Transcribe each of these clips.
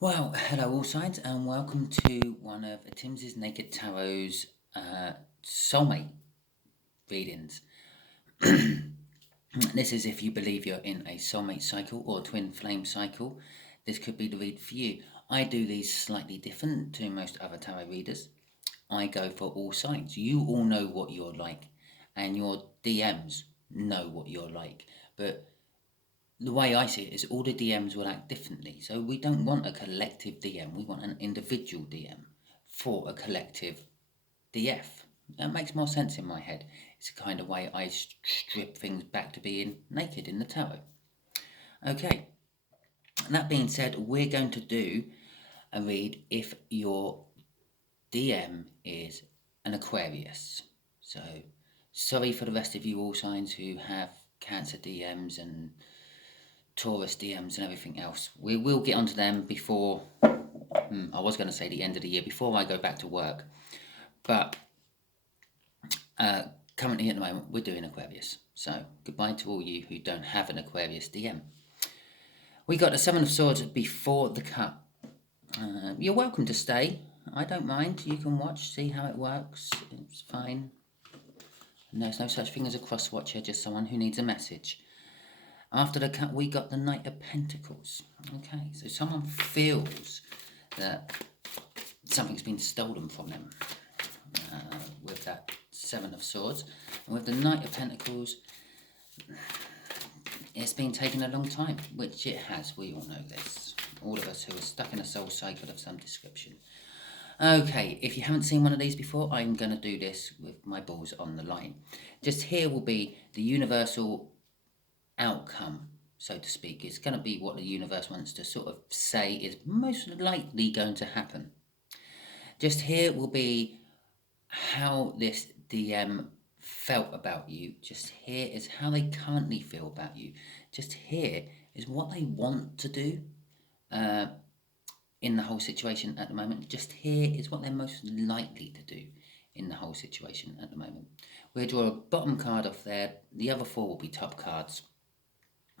Well, hello all sides, and welcome to one of Timsy Naked Tarot's soulmate readings. This is if you believe you're in a soulmate cycle or twin flame cycle. This could be the read for you. I do these slightly different to most other tarot readers. I go for all signs. You all know what you're like, and your DMs know what you're like. But the way I see it is all the DMs will act differently. So we don't want a collective DM, we want an individual DM for a collective DF. That makes more sense in my head. It's the kind of way I strip things back to being naked in the tarot. Okay, that being said, we're going to do a read if your DM is an Aquarius. So, sorry for the rest of you all signs who have Cancer DMs and Taurus DMs and everything else. We will get onto them before, I was going to say the end of the year, before I go back to work. But currently at the moment, we're doing Aquarius. So goodbye to all you who don't have an Aquarius DM. We got the Seven of Swords before the cut. You're welcome to stay. I don't mind. You can watch, see how it works. It's fine. And there's no such thing as a cross watcher, just someone who needs a message. After the cut, we got the Knight of Pentacles. Okay, so someone feels that something's been stolen from them with that Seven of Swords. And with the Knight of Pentacles, it's been taking a long time, which it has. We all know this. All of us who are stuck in a soul cycle of some description. Okay, if you haven't seen one of these before, I'm going to do this with my balls on the line. Just here will be the universal outcome, so to speak. It's going to be what the universe wants to sort of say is most likely going to happen. Just here will be how this DM felt about you. Just here is how they currently feel about you. Just here is what they want to do in the whole situation at the moment. Just here is what they're most likely to do in the whole situation at the moment. We'll draw a bottom card off there. The other four will be top cards.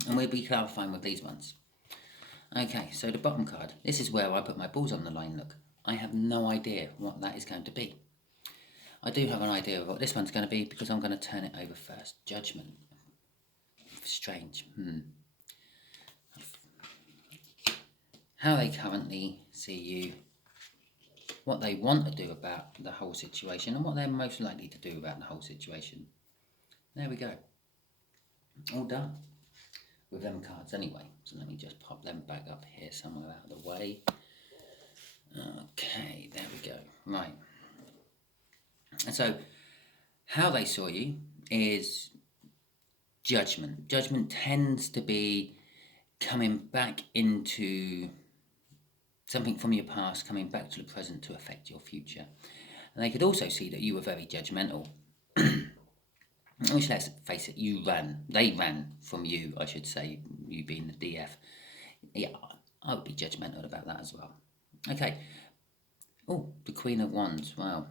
And we'll be clarifying with these ones. Okay, so the bottom card. This is where I put my balls on the line, look. I have no idea what that is going to be. I do have an idea of what this one's going to be because I'm going to turn it over first. Judgment. Strange. How they currently see you. What they want to do about the whole situation and what they're most likely to do about the whole situation. There we go. All done. With them cards anyway. So let me just pop them back up here somewhere out of the way. Okay, there we go. Right. And so, how they saw you is judgment. Judgment tends to be coming back into something from your past, coming back to the present to affect your future. And they could also see that you were very judgmental. Which, let's face it, they ran from you, I should say, you being the DF. Yeah, I would be judgmental about that as well. Okay. Oh, the Queen of Wands, wow.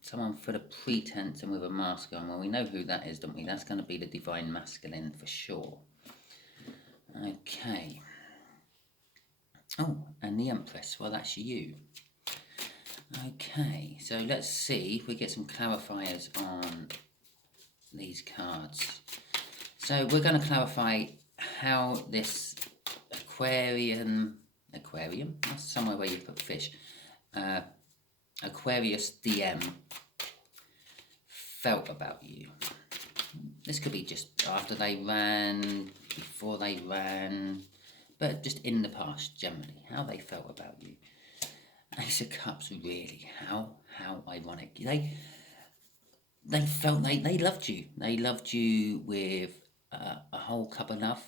Someone for the pretense and with a mask on. Well, we know who that is, don't we? That's going to be the Divine Masculine for sure. Okay. Oh, and the Empress, well, that's you. Okay, so let's see if we get some clarifiers on these cards. So we're going to clarify how this aquarium, that's somewhere where you put fish, Aquarius DM felt about you. This could be just after they ran, before they ran, but just in the past generally, how they felt about you. Ace of Cups, really, how ironic. They felt they loved you. They loved you with a whole cup of love.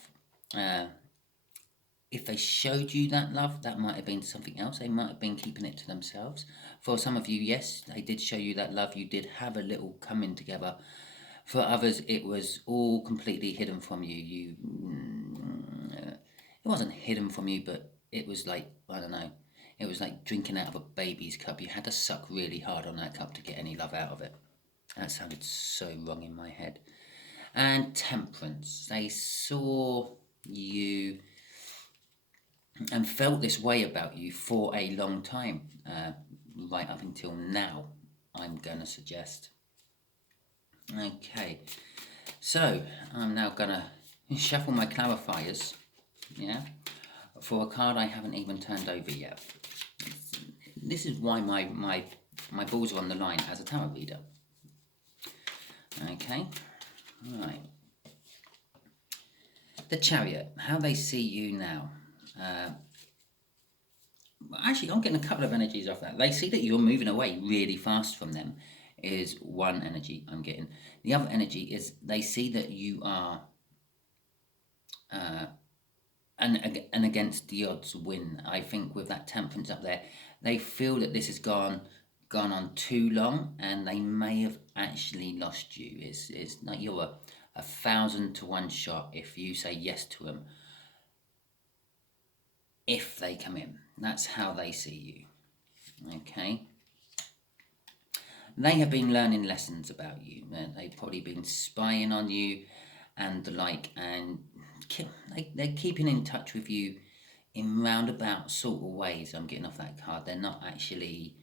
If they showed you that love, that might have been something else. They might have been keeping it to themselves. For some of you, yes, they did show you that love. You did have a little coming together. For others, it was all completely hidden from you. It wasn't hidden from you, but it was like, I don't know, it was like drinking out of a baby's cup. You had to suck really hard on that cup to get any love out of it. That sounded so wrong in my head. And Temperance. They saw you and felt this way about you for a long time, right up until now, I'm going to suggest. Okay, so I'm now going to shuffle my clarifiers, yeah, for a card I haven't even turned over yet. This is why my balls are on the line as a tarot reader. Okay, right. The Chariot, how they see you now. Actually, I'm getting a couple of energies off that. They see that you're moving away really fast from them, is one energy I'm getting. The other energy is they see that you are and against the odds win. I think with that Temperance up there, they feel that this has gone on too long, and they may have actually lost you. It's like you're a 1,000 to 1 shot if you say yes to them, if they come in. That's how they see you. Okay. They have been learning lessons about you. They've probably been spying on you and the like, and they're keeping in touch with you in roundabout sort of ways. I'm getting off that card. They're not actually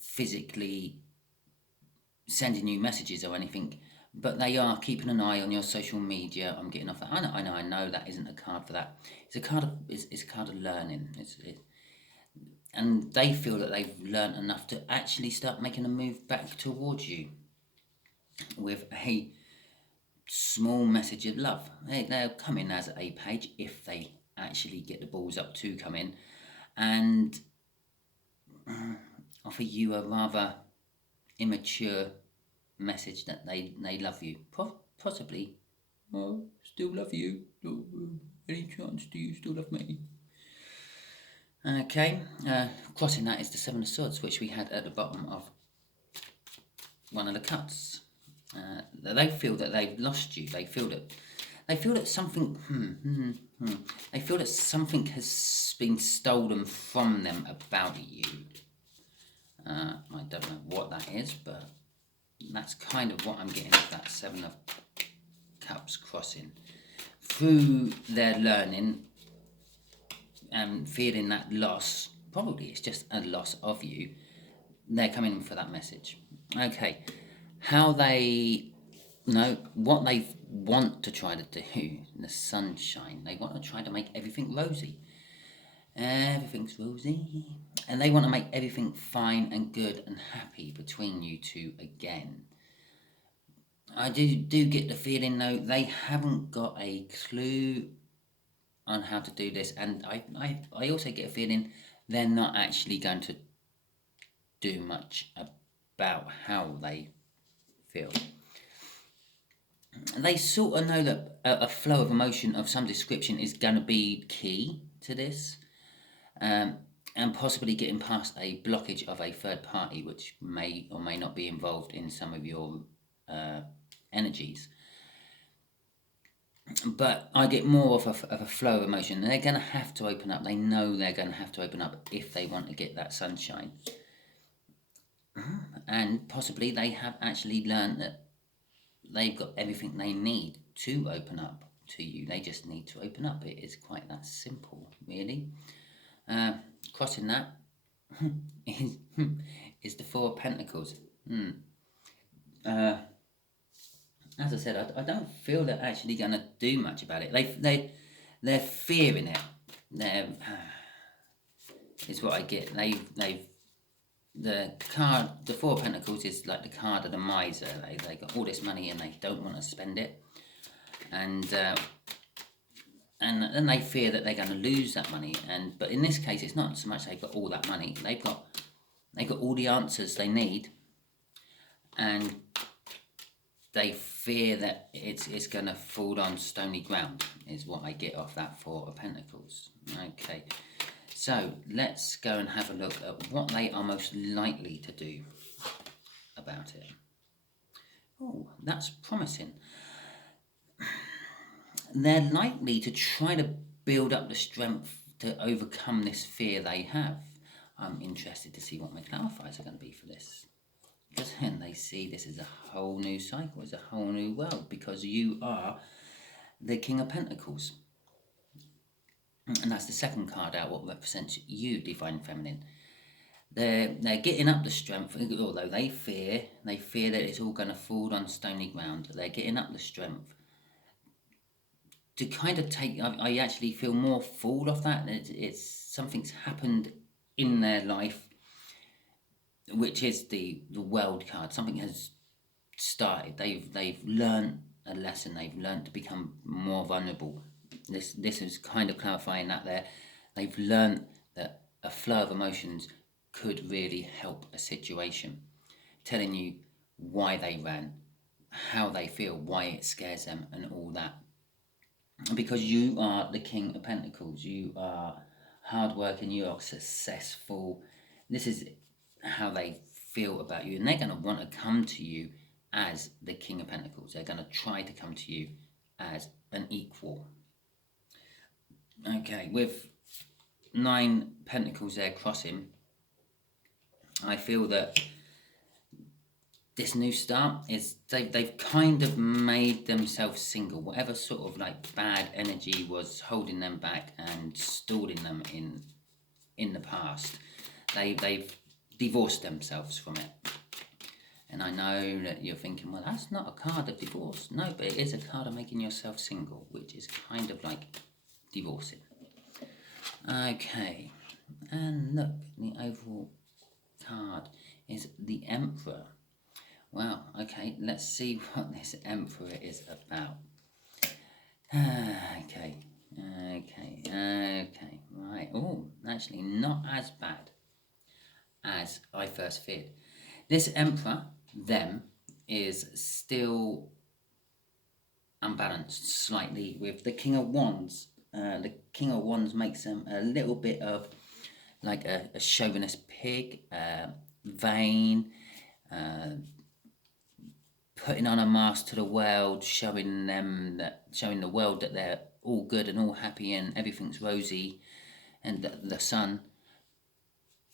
physically sending you messages or anything, but they are keeping an eye on your social media. I'm getting off that. I know that isn't a card for that. It's a card of learning. And they feel that they've learned enough to actually start making a move back towards you with a small message of love. They'll come in as a page if they actually get the balls up to come in, and offer you a rather immature message that they love you. Possibly, still love you. Any chance do you still love me? Okay, crossing that is the Seven of Swords, which we had at the bottom of one of the cuts. They feel that they've lost you. They feel that something. They feel that something has been stolen from them about you. I don't know what that is, but that's kind of what I'm getting with that Seven of Cups crossing. Through their learning and feeling that loss, probably it's just a loss of you, they're coming for that message. Okay, how they know what they want to try to do, the sunshine, they want to try to make everything rosy. Everything's rosy, and they want to make everything fine and good and happy between you two again. I do get the feeling though they haven't got a clue on how to do this, and I also get a feeling they're not actually going to do much about how they feel. They sort of know that a flow of emotion of some description is going to be key to this, and possibly getting past a blockage of a third party, which may or may not be involved in some of your energies. But I get more of a flow of emotion. They're going to have to open up. They know they're going to have to open up if they want to get that sunshine. And possibly they have actually learned that they've got everything they need to open up to you. They just need to open up. It is quite that simple, really. Crossing that is the Four of Pentacles. As I said, I don't feel they're actually going to do much about it. They're fearing it. It's what I get. The card, the Four of Pentacles is like the card of the miser. They got all this money and they don't want to spend it, and then they fear that they're going to lose that money. But in this case, it's not so much they've got all that money. They've got all the answers they need, and they fear that it's going to fall on stony ground, is what I get off that Four of Pentacles. Okay, so let's go and have a look at what they are most likely to do about it. Oh, that's promising. They're likely to try to build up the strength to overcome this fear they have. I'm interested to see what my clarifiers are going to be for this. Because then they see this is a whole new cycle, it's a whole new world, because you are the King of Pentacles. And that's the second card out, what represents you, Divine Feminine. They're getting up the strength, although they fear that it's all going to fall on stony ground. They're getting up the strength to kind of take. I actually feel more full of that. It's something's happened in their life, which is the World card. Something has started. They've learned a lesson. They've learned to become more vulnerable. This is kind of clarifying that there. They've learned that a flow of emotions could really help a situation, telling you why they ran, how they feel, why it scares them, and all that. Because you are the King of Pentacles, you are hardworking, you are successful. This is how they feel about you, and they're going to want to come to you as the King of Pentacles. They're going to try to come to you as an equal. Okay, with 9 Pentacles there crossing, I feel that this new start is they've kind of made themselves single. Whatever sort of like bad energy was holding them back and stalling them in the past, they've divorced themselves from it. And I know that you're thinking, well, that's not a card of divorce. No, but it is a card of making yourself single, which is kind of like divorcing. Okay, and look, the overall card is the Emperor. Well, okay, let's see what this Emperor is about. Okay, right. Oh, actually not as bad as I first feared. This Emperor, is still unbalanced slightly with the King of Wands. The King of Wands makes them a little bit of like a chauvinist pig, vain, putting on a mask to the world, showing the world that they're all good and all happy and everything's rosy, and the sun,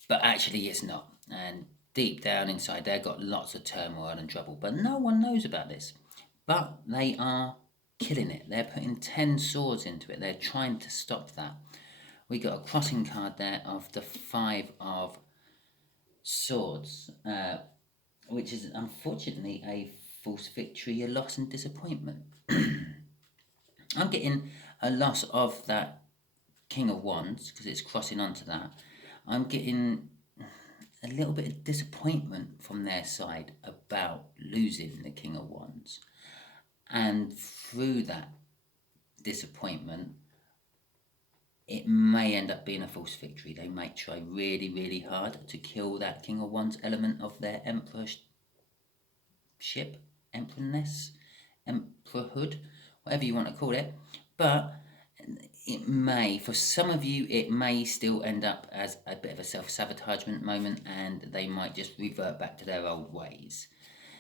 but actually it's not. And deep down inside, they've got lots of turmoil and trouble, but no one knows about this. But they are killing it. They're putting 10 swords into it. They're trying to stop that. We got a crossing card there of the 5 of Swords, which is unfortunately a false victory, a loss and disappointment. I'm getting a loss of that King of Wands because it's crossing onto that. I'm getting a little bit of disappointment from their side about losing the King of Wands. And through that disappointment, it may end up being a false victory. They might try really, really hard to kill that King of Wands element of their emperorship, emperorness, emperorhood, whatever you want to call it. But it may, for some of you, it may still end up as a bit of a self-sabotagement moment, and they might just revert back to their old ways.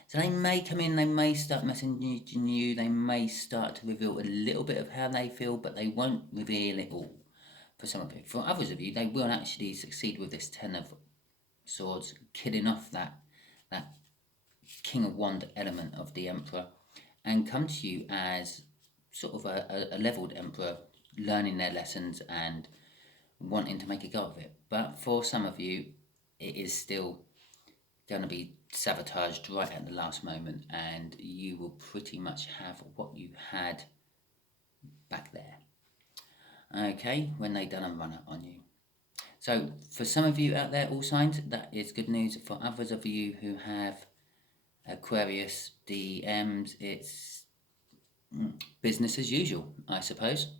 So they may come in, they may start messaging you, they may start to reveal a little bit of how they feel, but they won't reveal it all. For some of you, for others of you, they will actually succeed with this 10 of Swords, killing off that King of Wand element of the Emperor, and come to you as sort of a leveled Emperor, learning their lessons and wanting to make a go of it. But for some of you, it is still going to be sabotaged right at the last moment, and you will pretty much have what you had back there. Okay, when they done a runner on you. So for some of you out there, all signs, that is good news. For others of you who have Aquarius DMs, it's business as usual, I suppose.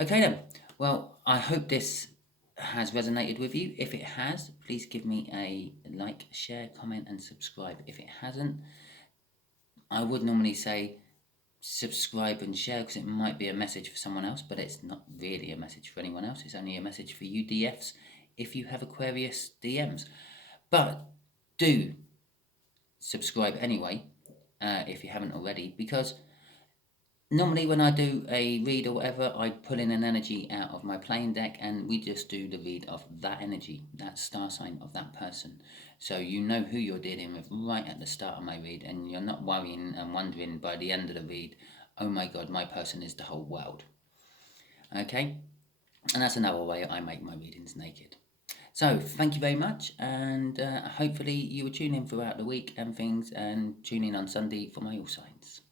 Okay then, well, I hope this has resonated with you. If it has, please give me a like, share, comment and subscribe. If it hasn't, I would normally say subscribe and share because it might be a message for someone else, but it's not really a message for anyone else. It's only a message for you DFs if you have Aquarius DMs. But do subscribe anyway if you haven't already, because normally when I do a read or whatever, I pull in an energy out of my playing deck and we just do the read of that energy, that star sign of that person. So you know who you're dealing with right at the start of my read, and you're not worrying and wondering by the end of the read, oh my god, my person is the whole world. Okay? And that's another way I make my readings naked. So, thank you very much, and hopefully you will tune in throughout the week and things, and tune in on Sunday for my all signs.